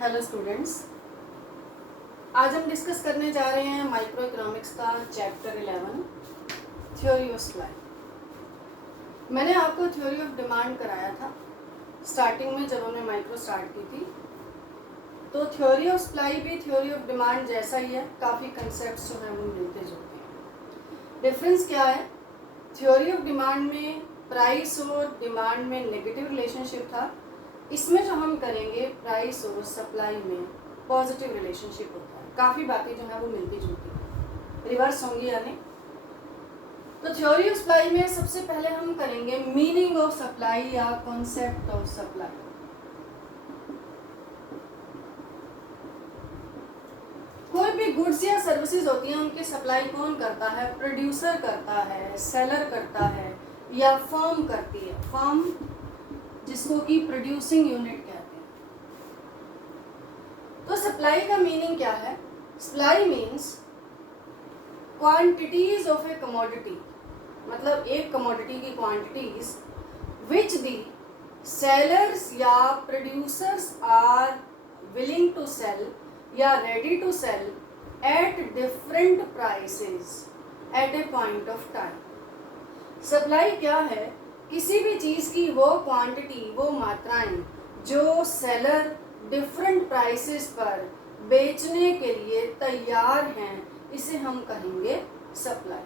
Hello students, आज हम discuss करने जा रहे हैं माइक्रो इकोनॉमिक्स का चैप्टर 11 थ्योरी ऑफ सप्लाई। मैंने आपको थ्योरी ऑफ डिमांड कराया था स्टार्टिंग में जब हमने माइक्रो स्टार्ट की थी। तो थ्योरी ऑफ सप्लाई भी थ्योरी ऑफ डिमांड जैसा ही है, काफ़ी कंसेप्ट्स जो हैं वो मिलते जुलते हैं। डिफरेंस क्या है? थ्योरी ऑफ डिमांड में प्राइस और डिमांड में नेगेटिव रिलेशनशिप था। इसमें जो हम करेंगे प्राइस और सप्लाई में पॉजिटिव रिलेशनशिप होता है। काफ़ी बातें जो है वो मिलती जुलती हैं, रिवर्स होंगी यानी। तो थ्योरी ऑफ सप्लाई में सबसे पहले हम करेंगे मीनिंग ऑफ सप्लाई या कॉन्सेप्ट ऑफ सप्लाई। कोई भी गुड्स या सर्विसेज होती हैं, उनकी सप्लाई कौन करता है? प्रोड्यूसर करता है, सेलर करता है या फर्म करती है। फर्म जिसको कि प्रोड्यूसिंग यूनिट कहते हैं। तो सप्लाई का मीनिंग क्या है? Supply means quantities of a commodity, मतलब एक कमोडिटी की क्वांटिटीज विच दी सेलर्स या producers are willing to sell या ready to sell at different prices at a point of time. Supply क्या है? किसी भी चीज़ की वो क्वांटिटी, वो मात्राएं जो सेलर डिफरेंट प्राइसेस पर बेचने के लिए तैयार हैं, इसे हम कहेंगे सप्लाई।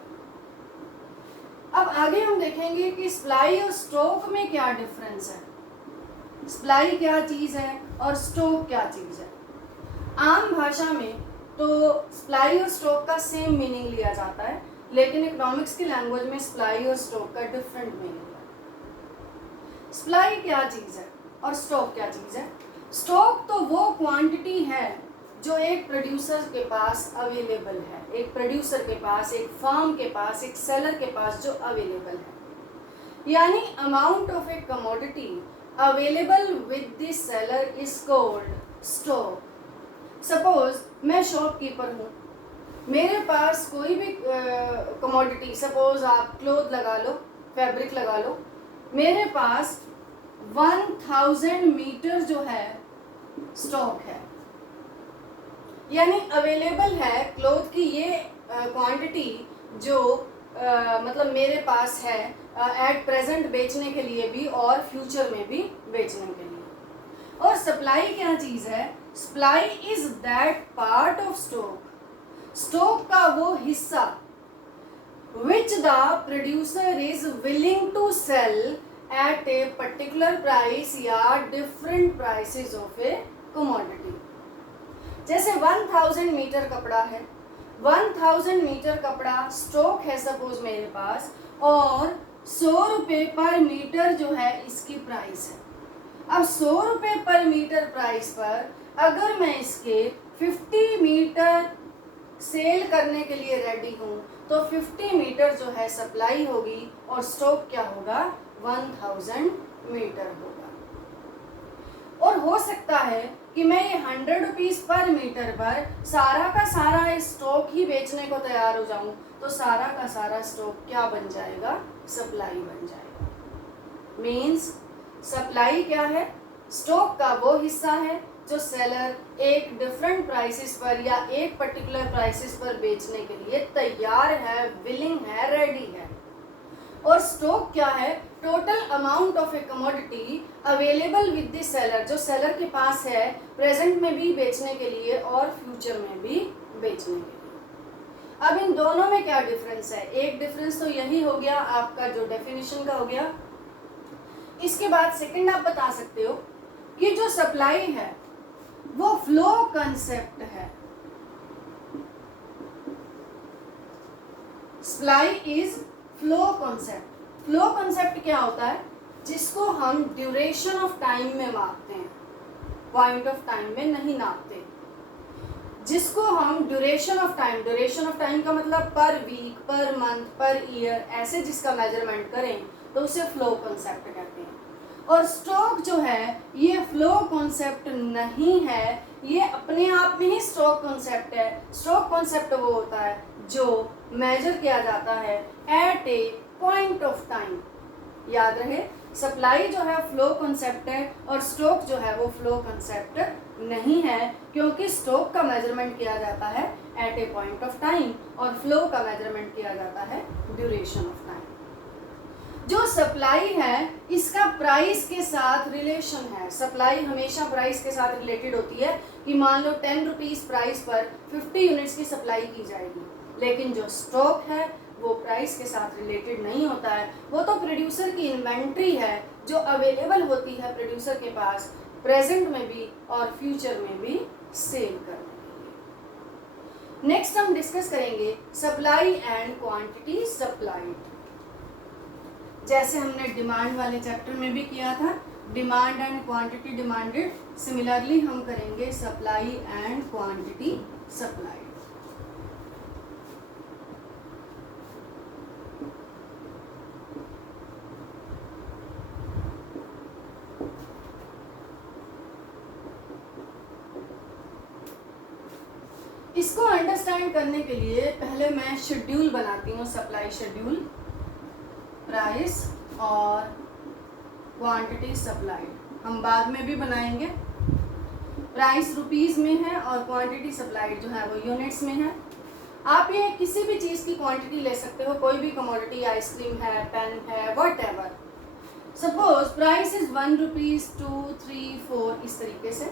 अब आगे हम देखेंगे कि सप्लाई और स्टॉक में क्या डिफरेंस है। सप्लाई क्या चीज़ है और स्टॉक क्या चीज़ है? आम भाषा में तो सप्लाई और स्टॉक का सेम मीनिंग लिया जाता है, लेकिन इकोनॉमिक्स की लैंग्वेज में सप्लाई और स्टॉक का डिफरेंट मीनिंग है। सप्लाई क्या चीज़ है और स्टॉक क्या चीज़ है? स्टॉक तो वो क्वांटिटी है जो एक प्रोड्यूसर के पास अवेलेबल है, एक प्रोड्यूसर के पास, एक फर्म के पास, एक सेलर के पास जो अवेलेबल है। यानी amount of a commodity available with the seller is called stock. Suppose मैं शॉपकीपर हूँ, मेरे पास कोई भी कमोडिटी, सपोज आप क्लोथ लगा लो, फैब्रिक लगा लो, मेरे पास 1000 मीटर जो है स्टॉक है, यानी अवेलेबल है क्लोथ की ये क्वांटिटी जो मतलब मेरे पास है एट प्रेजेंट बेचने के लिए भी और फ्यूचर में भी बेचने के लिए। और सप्लाई क्या चीज़ है? Supply is that part of stock, stock का वो हिस्सा which the producer is willing to sell at a particular price या different prices of a commodity। जैसे 1000 मीटर कपड़ा है, 1000 मीटर कपड़ा स्टॉक है सपोज मेरे पास, और 100 रुपये पर मीटर जो है इसकी प्राइस है। अब 100 रुपये पर मीटर प्राइस पर अगर मैं इसके 50 मीटर सेल करने के लिए रेडी हूँ तो 50 मीटर जो है सप्लाई होगी और स्टॉक क्या होगा? 1000 मीटर होगा। और हो सकता है कि मैं ये 100 रुपीज़ पर मीटर पर सारा का सारा स्टॉक ही बेचने को तैयार हो जाऊँ, तो सारा का सारा स्टॉक क्या बन जाएगा? सप्लाई बन जाएगा। मीन्स सप्लाई क्या है? स्टॉक का वो हिस्सा है जो सेलर एक डिफरेंट प्राइसेस पर या एक पर्टिकुलर प्राइसेस पर बेचने के लिए तैयार है, विलिंग है, रेडी है। और स्टॉक क्या है? Total amount of a commodity available with the seller, जो सेलर के पास है प्रेजेंट में भी बेचने के लिए और फ्यूचर में भी बेचने के लिए। अब इन दोनों में क्या डिफरेंस है? एक डिफरेंस तो यही हो गया आपका जो डेफिनेशन का हो गया। इसके बाद सेकंड आप बता सकते हो कि जो सप्लाई है वो फ्लो कंसेप्ट है। Supply is flow concept. Flow concept क्या होता है? जिसको हम ड्यूरेशन ऑफ टाइम में मापते हैं, पॉइंट ऑफ टाइम में नहीं नापते। जिसको हम ड्यूरेशन ऑफ टाइम का मतलब पर week, per month, per year, ऐसे जिसका मेजरमेंट करें तो उसे फ्लो कंसेप्ट कहते हैं। और स्टॉक जो है ये फ्लो कॉन्सेप्ट नहीं है, ये अपने आप में ही स्टॉक कॉन्सेप्ट है। स्टॉक कॉन्सेप्ट वो होता है जो मेजर किया जाता है at a point of time. याद रहे, सप्लाई जो है फ्लो कॉन्सेप्ट है और स्टॉक जो है वो फ्लो कॉन्सेप्ट नहीं है, क्योंकि स्टॉक का मेजरमेंट किया जाता है at a point of time और फ्लो का मेजरमेंट किया जाता है ड्यूरेशन ऑफ टाइम। जो सप्लाई है इसका प्राइस के साथ रिलेशन है। सप्लाई हमेशा प्राइस के साथ रिलेटेड होती है कि मान लो 10 रुपीज़ प्राइस पर 50 यूनिट्स की सप्लाई की जाएगी, लेकिन जो स्टॉक है वो प्राइस के साथ रिलेटेड नहीं होता है। वो तो प्रोड्यूसर की इन्वेंट्री है जो अवेलेबल होती है प्रोड्यूसर के पास प्रेजेंट में भी और फ्यूचर में भी सेल करने के लिए। नेक्स्ट हम डिस्कस करेंगे सप्लाई एंड क्वांटिटी सप्लाइड। जैसे हमने डिमांड वाले चैप्टर में भी किया था, demand and quantity demanded, similarly हम करेंगे सप्लाई एंड क्वांटिटी सप्लाइड। इसको अंडरस्टैंड करने के लिए पहले मैं शेड्यूल बनाती हूँ, सप्लाई शेड्यूल, प्राइस और क्वांटिटी सप्लाइड हम बाद में भी बनाएंगे। प्राइस रुपीज़ में है और क्वांटिटी सप्लाइड जो है वो यूनिट्स में है। आप ये किसी भी चीज़ की क्वांटिटी ले सकते हो, कोई भी कमोडिटी, आइसक्रीम है, पेन है, whatever. Suppose price is 1 rupees 2, 3, 4 इस तरीके से,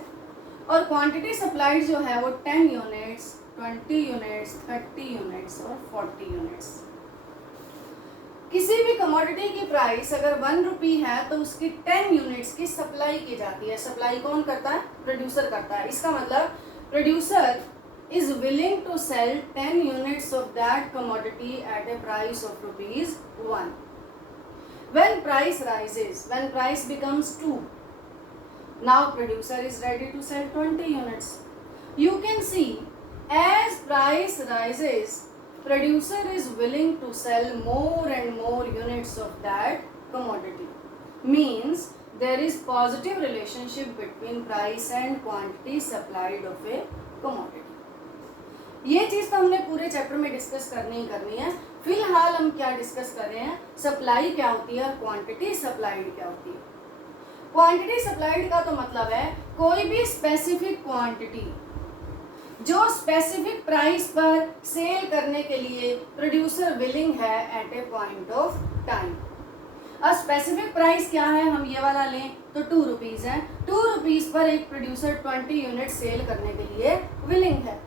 और क्वांटिटी सप्लाइड जो है वो 10 यूनिट्स, 20 यूनिट्स, 30 यूनिट्स और 40 यूनिट्स। किसी भी कमोडिटी की प्राइस अगर 1 रुपी है तो उसकी 10 यूनिट्स की सप्लाई की जाती है। सप्लाई कौन करता है? प्रोड्यूसर करता है। इसका मतलब producer is willing to sell 10 units of that commodity at a price of ₹1. When price rises, when price becomes 2, now producer is ready to sell 20 units. You can see as price rises, producer is willing to sell more and more units of that commodity. Means there is positive relationship between price and quantity supplied of a commodity. ये चीज़ तो हमने पूरे chapter में discuss करनी ही करनी है। फिलहाल हम क्या डिस्कस कर रहे हैं, सप्लाई क्या होती है और क्वांटिटी सप्लाइड क्या होती है। क्वांटिटी सप्लाइड का तो मतलब है कोई भी स्पेसिफिक क्वांटिटी जो स्पेसिफिक प्राइस पर सेल करने के लिए प्रोड्यूसर विलिंग है at a point of time. अब स्पेसिफिक प्राइस क्या है, हम ये वाला लें तो 2 रुपीज़ है। 2 रुपीज़ पर एक प्रोड्यूसर 20 यूनिट सेल करने के लिए विलिंग है,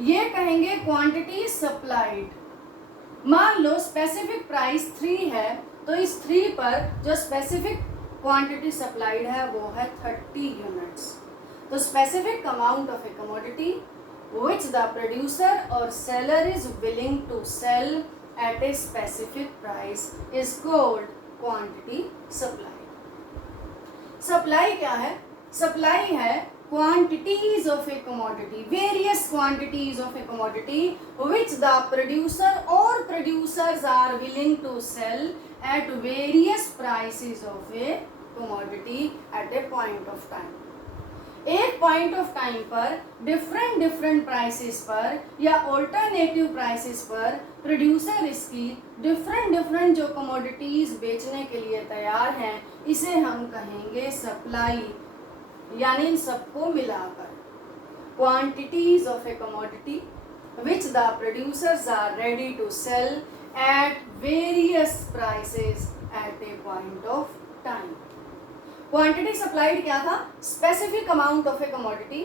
ये कहेंगे क्वांटिटी सप्लाइड। मान लो स्पेसिफिक प्राइस 3 है तो इस 3 पर जो स्पेसिफिक क्वांटिटी सप्लाइड है वो है 30 यूनिट्स। तो specific amount of a commodity which the producer or seller is willing to sell at a specific price is called quantity supply. Supply क्या है? Supply है quantities of a commodity, various quantities of a commodity which the producer or producers are willing to sell at various prices of a commodity at a point of time. एक point of time पर different prices पर या alternative prices पर producer इसकी different जो commodities बेचने के लिए तैयार हैं, इसे हम कहेंगे सप्लाई। यानी इन सबको मिलाकर quantities of a commodity which the producers are ready to sell at various prices at a point of time. Quantity supplied क्या था? Specific amount of a commodity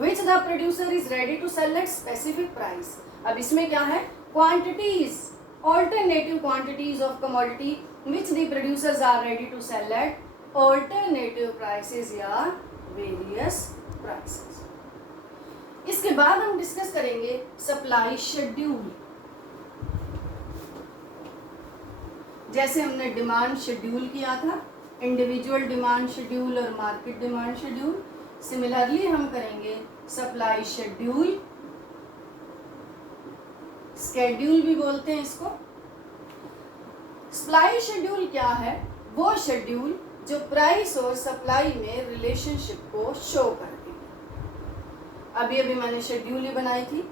which the producer is ready to sell at specific price. अब इसमें क्या है? Quantities, alternative quantities of commodity which the producers are ready to sell at alternative prices या various prices. इसके बाद हम discuss करेंगे supply schedule. जैसे हमने डिमांड शेड्यूल किया था, इंडिविजुअल डिमांड शेड्यूल और मार्केट डिमांड शेड्यूल, सिमिलरली हम करेंगे सप्लाई शेड्यूल, स्केड्यूल भी बोलते हैं इसको। सप्लाई शेड्यूल क्या है? वो शेड्यूल जो प्राइस और सप्लाई में रिलेशनशिप को शो करती है। अभी अभी मैंने शेड्यूल ही बनाई थी,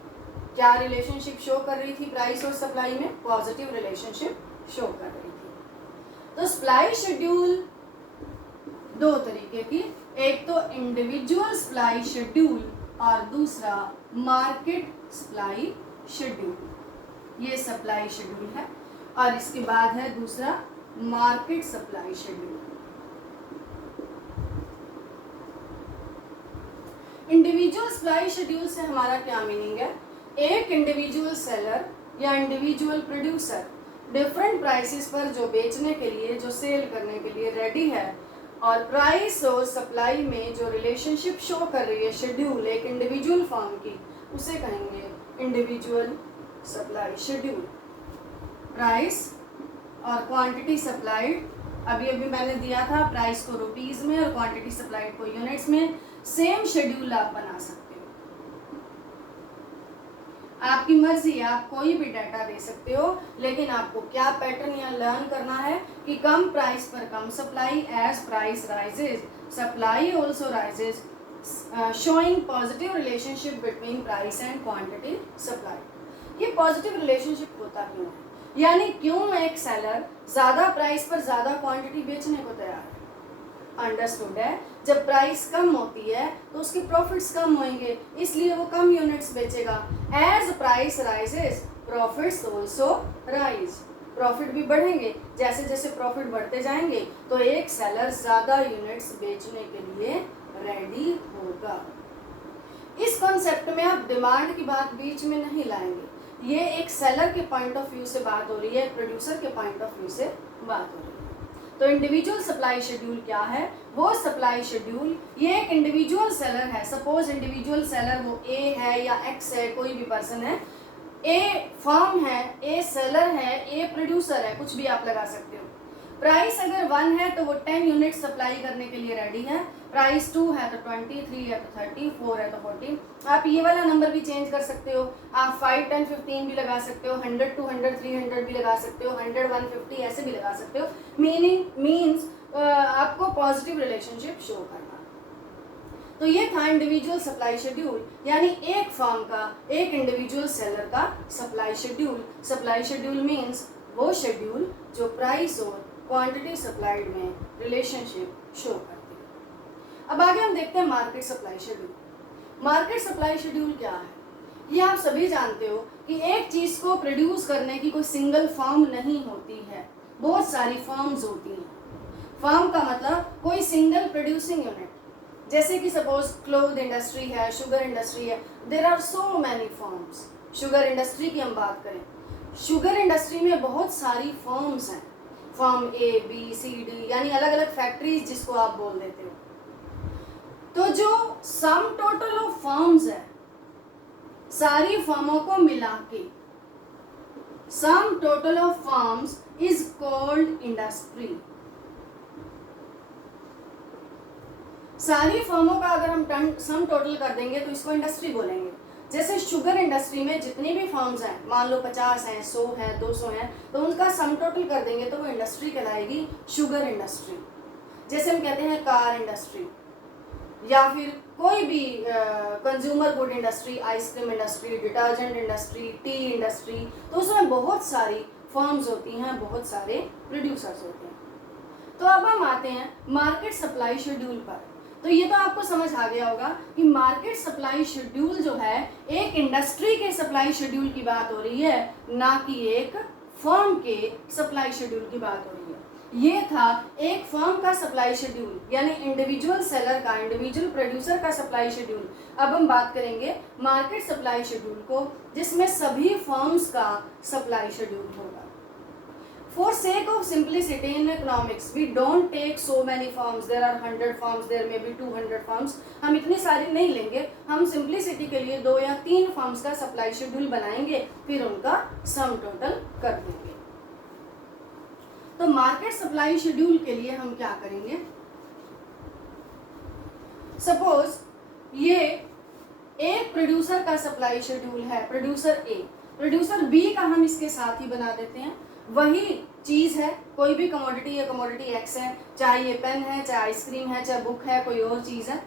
क्या रिलेशनशिप शो कर रही थी प्राइस और सप्लाई में? पॉजिटिव रिलेशनशिप शो कर रही थी। तो सप्लाई शेड्यूल दो तरीके की, एक तो इंडिविजुअल सप्लाई शेड्यूल और दूसरा मार्केट सप्लाई शेड्यूल। ये सप्लाई शेड्यूल है और इसके बाद है दूसरा market supply schedule. Individual supply schedule से हमारा क्या मीनिंग है? एक इंडिविजुअल सेलर या इंडिविजुअल प्रोड्यूसर डिफरेंट प्राइसेस पर जो बेचने के लिए, जो सेल करने के लिए रेडी है, और प्राइस और सप्लाई में जो रिलेशनशिप शो कर रही है शेड्यूल एक इंडिविजुअल फर्म की, उसे कहेंगे इंडिविजुअल सप्लाई शेड्यूल। प्राइस और क्वांटिटी सप्लाइड, अभी अभी मैंने दिया था प्राइस को रुपीस में और क्वांटिटी सप्लाइड को यूनिट्स में। सेम शेड्यूल आप बना सकते हो, आपकी मर्जी, आप कोई भी डाटा दे सकते हो, लेकिन आपको क्या पैटर्न यहाँ लर्न करना है कि कम प्राइस पर कम supply, as price rises supply also rises, showing positive relationship between price and quantity supply. ये पॉजिटिव रिलेशनशिप होता क्यों है? यानी क्यों एक सेलर ज्यादा प्राइस पर ज्यादा क्वांटिटी बेचने को तैयार है? अंडरस्टूड है, जब प्राइस कम होती है तो उसके प्रॉफिट्स कम होंगे, इसलिए वो कम यूनिट्स बेचेगा। As price rises profits also rise, profit भी बढ़ेंगे। जैसे जैसे प्रॉफिट बढ़ते जाएंगे तो एक सेलर ज्यादा यूनिट्स बेचने के लिए रेडी होगा। इस कॉन्सेप्ट में आप डिमांड की बात बीच में नहीं लाएंगे, ये एक सेलर के पॉइंट ऑफ व्यू से बात हो रही है, प्रोड्यूसर के पॉइंट ऑफ व्यू से बात हो रही है। तो इंडिविजुअल सप्लाई शेड्यूल क्या है? वो सप्लाई शेड्यूल, ये एक इंडिविजुअल सेलर है, सपोज इंडिविजुअल सेलर वो ए है या एक्स है, कोई भी पर्सन है, ए फर्म है, ए सेलर है, ए प्रोड्यूसर है, कुछ भी आप लगा सकते हो। प्राइस अगर 1 है तो वो 10 यूनिट सप्लाई करने के लिए रेडी है, प्राइस 2 है तो 20, 3 है तो 30, 4 है तो 40। आप ये वाला नंबर भी चेंज कर सकते हो, आप 5, 10, 15 भी लगा सकते हो, 100, 200, 300 भी लगा सकते हो, 100, 150 ऐसे भी लगा सकते हो। मीन्स आपको पॉजिटिव रिलेशनशिप शो करना। तो ये था इंडिविजुअल सप्लाई शेड्यूल, यानी एक फर्म का, एक इंडिविजुअल सेलर का supply schedule. Supply schedule means वो शेड्यूल जो प्राइस और क्वांटिटी सप्लाइड में रिलेशनशिप शो करती है। अब आगे हम देखते हैं market supply schedule. Market supply schedule क्या है? ये आप सभी जानते हो कि एक चीज को प्रोड्यूस करने की कोई सिंगल फर्म नहीं होती है, बहुत सारी फर्म्स होती हैं। फर्म का मतलब कोई सिंगल प्रोड्यूसिंग यूनिट, जैसे कि सपोज क्लोथ इंडस्ट्री है, शुगर इंडस्ट्री है, there are so many firms. Sugar industry की हम बात करें, शुगर इंडस्ट्री में बहुत सारी फर्म्स हैं, फर्म ए, बी, सी, डी, यानी अलग अलग फैक्ट्रीज जिसको आप बोल देते हो। तो जो सम टोटल ऑफ फर्म्स है, सारी फर्मों को मिला के sum total of firms is called industry. सारी फर्मों का अगर हम सम टोटल कर देंगे तो इसको इंडस्ट्री बोलेंगे। जैसे शुगर इंडस्ट्री में जितनी भी फर्म्स हैं, मान लो 50 हैं, 100 हैं, 200 हैं, तो उनका सम टोटल कर देंगे तो वो इंडस्ट्री कहलाएगी शुगर इंडस्ट्री। जैसे हम कहते हैं कार इंडस्ट्री, या फिर कोई भी consumer good industry, ice cream industry, detergent industry, T industry, तो उसमें बहुत सारी फर्म्स होती हैं, बहुत सारे प्रोड्यूसर्स होते हैं। तो अब हम आते हैं मार्केट सप्लाई शेड्यूल पर। तो ये तो आपको समझ आ गया होगा कि मार्केट सप्लाई शेड्यूल जो है एक इंडस्ट्री के सप्लाई शेड्यूल की बात हो रही है, ना कि एक फर्म के सप्लाई शेड्यूल की बात हो रही है। ये था एक फर्म का सप्लाई शेड्यूल, यानी इंडिविजुअल सेलर का, इंडिविजुअल प्रोड्यूसर का सप्लाई शेड्यूल। अब हम बात करेंगे मार्केट सप्लाई शेड्यूल को, जिसमें सभी फर्म्स का सप्लाई शेड्यूल होगा। For sake of simplicity in economics, we don't take so many firms. There are 100 firms, there may be 200 firms. हम इतनी सारी नहीं लेंगे, हम सिंप्लिसिटी के लिए 2 या 3 फर्म्स का सप्लाई शेड्यूल बनाएंगे, फिर उनका सम टोटल कर देंगे। तो मार्केट सप्लाई शेड्यूल के लिए हम क्या करेंगे? सपोज ये एक प्रोड्यूसर का सप्लाई शेड्यूल है, प्रोड्यूसर ए, प्रोड्यूसर बी का हम इसके साथ ही बना देते हैं। वही चीज़ है, कोई भी कमोडिटी है, कमोडिटी एक्स है, चाहे ये पेन है, चाहे आइसक्रीम है, चाहे बुक है, कोई और चीज़ है।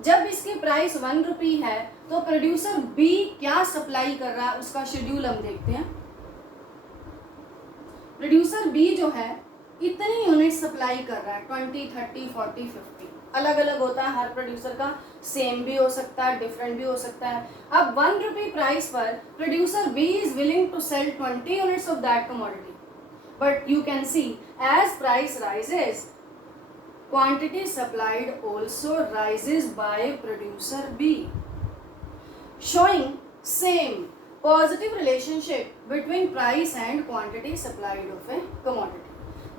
जब इसकी प्राइस 1 रुपी है तो प्रोड्यूसर बी क्या सप्लाई कर रहा है उसका शेड्यूल हम देखते हैं। प्रोड्यूसर बी जो है इतनी यूनिट सप्लाई कर रहा है, 20, 30, 40, 50, अलग अलग होता है हर प्रोड्यूसर का, सेम भी हो सकता है, डिफरेंट भी हो सकता है। अब 1 रुपी प्राइस पर producer B is willing to sell 20 units of that commodity, but you can see as price rises quantity supplied also rises by producer B, showing same positive relationship between price and quantity supplied of a commodity.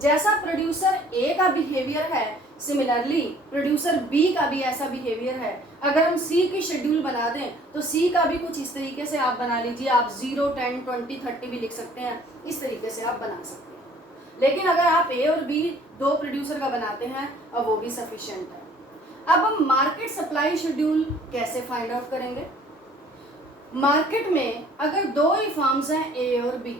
जैसा producer ए का behaviour है, similarly producer B का भी ऐसा behaviour है। अगर हम सी की शेड्यूल बना दें तो सी का भी कुछ इस तरीके से आप बना लीजिए, आप 0, 10, 20, 30 भी लिख सकते हैं, इस तरीके से आप बना सकते हैं। लेकिन अगर आप ए और बी दो प्रोड्यूसर का बनाते हैं अब वो भी सफिशिएंट है। अब हम मार्केट सप्लाई शेड्यूल कैसे फाइंड आउट करेंगे? मार्केट में अगर दो ही फर्म्स हैं ए और बी,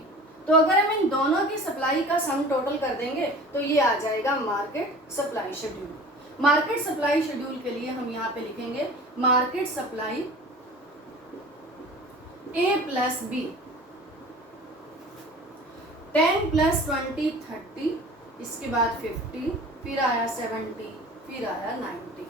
तो अगर हम इन दोनों की सप्लाई का सम टोटल कर देंगे तो ये आ जाएगा market supply schedule. Market supply schedule के लिए हम यहाँ पे लिखेंगे मार्केट सप्लाई ए प्लस बी, 10 + 20 30, इसके बाद 50, फिर आया 70, फिर आया 90।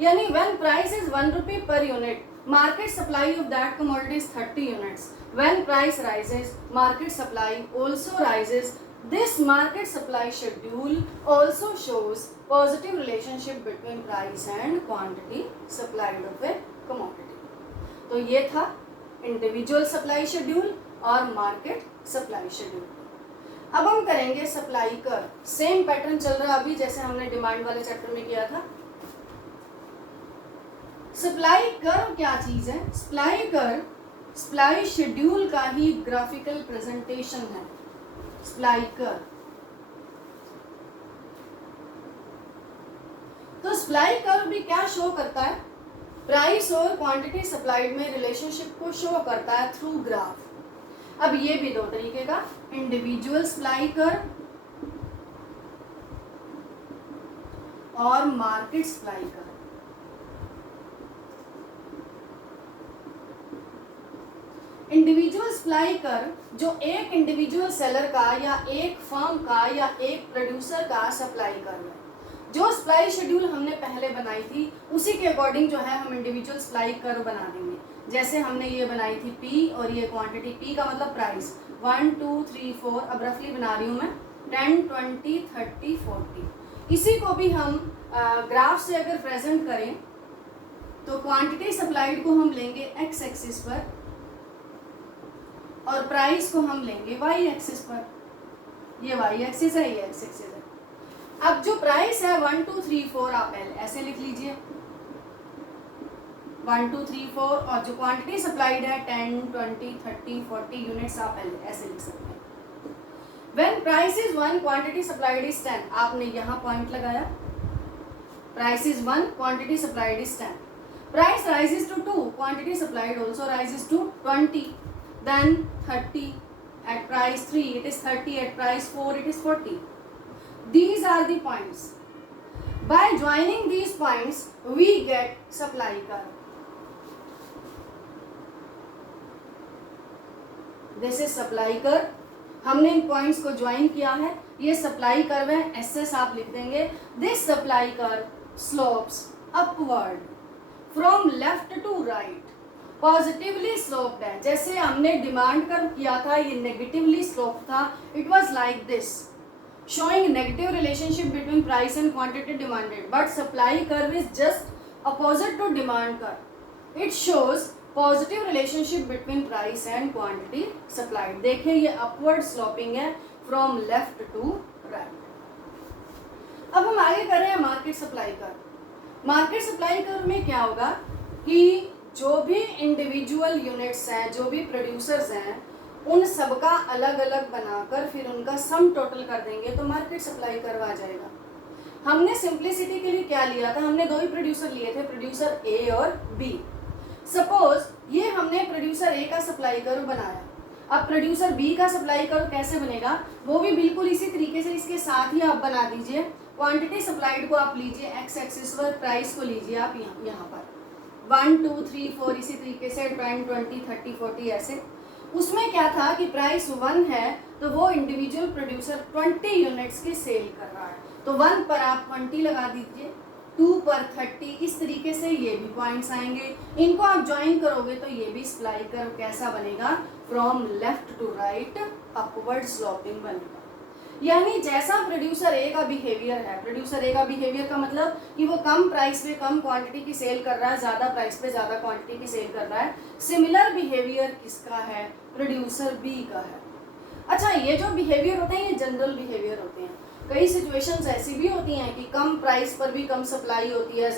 यानी when price is 1 rupee per unit, market supply of that commodity is 30 units. When price rises, market supply also rises. This market supply schedule also shows positive relationship between price and quantity supplied of a commodity. तो ये था individual supply schedule और market supply schedule. अब हम करेंगे supply curve. Same pattern चल रहा अभी जैसे हमने डिमांड वाले चैप्टर में किया था। सप्लाई कर्व क्या चीज है? सप्लाई कर्व सप्लाई शेड्यूल का ही ग्राफिकल प्रेजेंटेशन है। सप्लाई कर्व, तो सप्लाई कर्व भी क्या शो करता है? प्राइस और क्वांटिटी सप्लाइड में रिलेशनशिप को शो करता है थ्रू ग्राफ। अब ये भी दो तरीके का, इंडिविजुअल सप्लाई कर्व और market supply curve. Individual supply curve जो एक इंडिविजुअल सेलर का या एक फर्म का या एक प्रोड्यूसर का सप्लाई कर्व है। जो सप्लाई शेड्यूल हमने पहले बनाई थी उसी के अकॉर्डिंग जो है हम इंडिविजुअल सप्लाई कर्व बना देंगे। जैसे हमने ये बनाई थी P और ये क्वांटिटी, P का मतलब प्राइस 1, 2, 3, 4, अब रफली बना रही हूँ मैं 10, 20, 30, 40। इसी को भी हम ग्राफ से अगर प्रेजेंट करें तो क्वांटिटी सप्लाइड को हम लेंगे x एक्सिस पर और प्राइस को हम लेंगे y एक्सिस पर। ये y एक्सिस है, ये x एक्सिस है। अब जो प्राइस है 1, 2, 3, 4 आप ऐसे लिख लीजिए 1, 2, 3, 4, और जो क्वांटिटी सप्लाइड है 10, 20, 30, 40 यूनिट्स आप ऐसे लिख सकते हैं। When price is 1, quantity supplied is 10, आपने यहाँ पॉइंट लगाया। Price is 1, quantity supplied is 10। Price rises to 2, quantity supplied also rises to 20, then 30, at price 3 it is 30, at price 4 it is 40. These are the points. By joining these points we get supply curve. This is supply curve. हमने इन points को join किया है, ये supply curve है, SS आप लिख देंगे। This supply curve slopes upward from left to right, positively sloped है। जैसे हमने डिमांड कर्व किया था ये नेगेटिवली स्लोप था, it was like this, showing negative relationship between price and quantity demanded, but supply curve is just opposite to demand curve. It shows positive relationship between price and quantity supplied. देखिए ये upward sloping है from left to right. अब हम आगे कर रहे हैं market supply curve. Market supply curve में क्या होगा कि जो भी इंडिविजुअल यूनिट्स हैं, जो भी प्रोड्यूसर्स हैं, उन सबका अलग अलग बनाकर फिर उनका सम टोटल कर देंगे तो मार्केट सप्लाई कर्व आ जाएगा। हमने सिंप्लिसिटी के लिए क्या लिया था? हमने दो ही प्रोड्यूसर लिए थे, प्रोड्यूसर ए और बी। सपोज ये हमने प्रोड्यूसर ए का सप्लाई कर्व बनाया, अब प्रोड्यूसर बी का सप्लाई कर्व कैसे बनेगा वो भी बिल्कुल इसी तरीके से इसके साथ ही आप बना दीजिए। क्वांटिटी सप्लाइड को आप लीजिए एक्स एक्सिस पर, प्राइस को लीजिए आप यहाँ पर 1, 2, 3, 4 इसी तरीके से 10, 20, 30, 40 ऐसे। उसमें क्या था कि प्राइस 1 है तो वो इंडिविजुअल प्रोड्यूसर 20 यूनिट्स की सेल कर रहा है, तो 1 पर आप 20 लगा दीजिए, 2 पर 30, इस तरीके से ये भी पॉइंट्स आएंगे। इनको आप ज्वाइन करोगे तो ये भी सप्लाई कर्व कैसा बनेगा, from left to right upward sloping बनेगा। यानी जैसा प्रोड्यूसर ए का बिहेवियर है, प्रोड्यूसर ए का बिहेवियर का मतलब कि वो कम प्राइस पे कम क्वांटिटी की सेल कर रहा है, ज़्यादा प्राइस पे ज़्यादा क्वांटिटी की सेल कर रहा है। सिमिलर बिहेवियर किसका है, प्रोड्यूसर बी का है। अच्छा, ये जो बिहेवियर होते हैं ये जनरल बिहेवियर होते हैं। कई सिचुएशंस ऐसी भी होती हैं कि कम प्राइस पर भी कम सप्लाई होती है,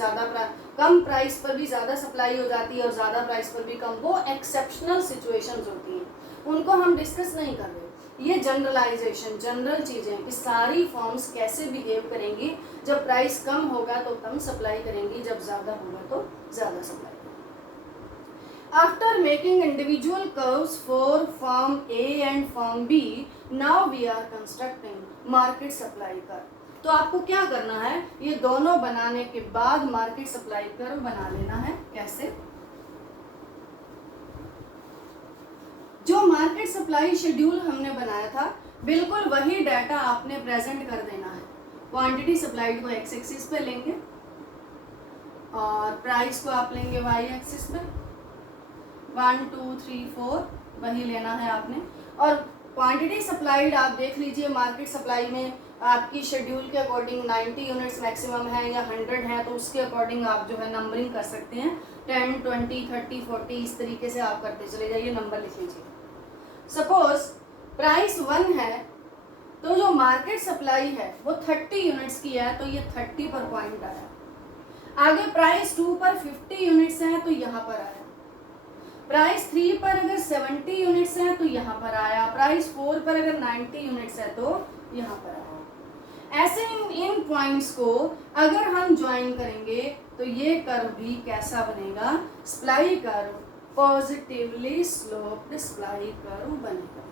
कम प्राइस पर भी ज़्यादा सप्लाई हो जाती है और ज़्यादा प्राइस पर भी कम, वो एक्सेप्शनल सिचुएशंस होती हैं, उनको हम डिस्कस नहीं कर रहे। ये जनरलाइजेशन, जनरल चीज़ें कि सारी फॉर्म्स कैसे बिहेव करेंगी, जब प्राइस कम होगा तो कम सप्लाई करेंगी, जब ज़्यादा होगा तो ज़्यादा सप्लाई करेंगी। After making individual curves for firm A and firm B, now we are constructing market supply curve. तो आपको क्या करना है, ये दोनों बनाने के बाद मार्केट सप्लाई कर्व बना लेना है। कैसे, जो मार्केट सप्लाई शेड्यूल हमने बनाया था बिल्कुल वही डाटा आपने प्रेजेंट कर देना है। क्वांटिटी सप्लाइड को एक्स एक्सिस पे लेंगे और प्राइस को आप लेंगे वाई एक्सिस पे, 1 2 3 4 वही लेना है आपने। और क्वांटिटी सप्लाइड आप देख लीजिए, मार्केट सप्लाई में आपकी शेड्यूल के अकॉर्डिंग 90 यूनिट्स मैक्सिमम है या 100 है, तो उसके अकॉर्डिंग आप जो है नंबरिंग कर सकते हैं, 10 20 30 40 इस तरीके से आप करते चले जाइए, नंबर लिख लीजिए। सपोज प्राइस 1 है तो जो मार्केट सप्लाई है वो 30 यूनिट्स की है, तो ये 30 पर पॉइंट आया। आगे प्राइस 2 पर 50 यूनिट्स हैं तो यहाँ पर आया। प्राइस 3 पर अगर 70 यूनिट्स हैं तो यहाँ पर आया। प्राइस 4 पर अगर 90 यूनिट्स है तो यहाँ पर आया। ऐसे इन पॉइंट्स को अगर हम ज्वाइन करेंगे तो ये कर्व भी कैसा बनेगा, supply curve, positively sloped supply curve बनेगा।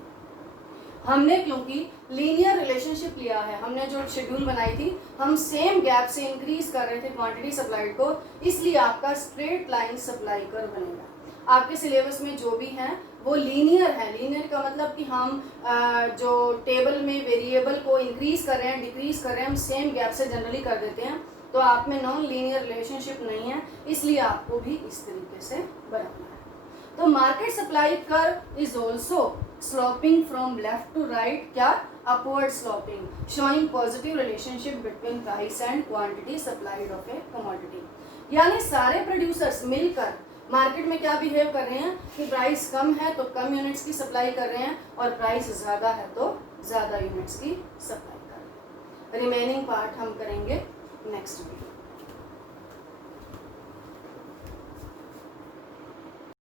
हमने क्योंकि लीनियर रिलेशनशिप लिया है, हमने जो शेड्यूल बनाई थी हम सेम गैप से इंक्रीज कर रहे थे क्वांटिटी सप्लाइड को, इसलिए आपका स्ट्रेट लाइन सप्लाई कर्व बनेगा। आपके सिलेबस में जो भी हैं वो लीनियर है। लीनियर का मतलब कि हम जो टेबल में वेरिएबल को इंक्रीज कर रहे हैं डिक्रीज कर रहे हैं, हम सेम गैप से जनरली कर देते हैं, तो आप में नॉन लीनियर रिलेशनशिप नहीं है, इसलिए आपको भी इस तरीके से बनाना है। तो market supply curve is also sloping from left to right, क्या, upward sloping, showing positive relationship between price and quantity supplied of a commodity. यानी सारे प्रोड्यूसर्स मिलकर मार्केट में क्या बिहेव कर रहे हैं कि प्राइस कम है तो कम यूनिट्स की सप्लाई कर रहे हैं, और प्राइस ज़्यादा है तो ज़्यादा यूनिट्स की सप्लाई कर रहे हैं। रिमेनिंग पार्ट हम करेंगे नेक्स्ट वीडियो।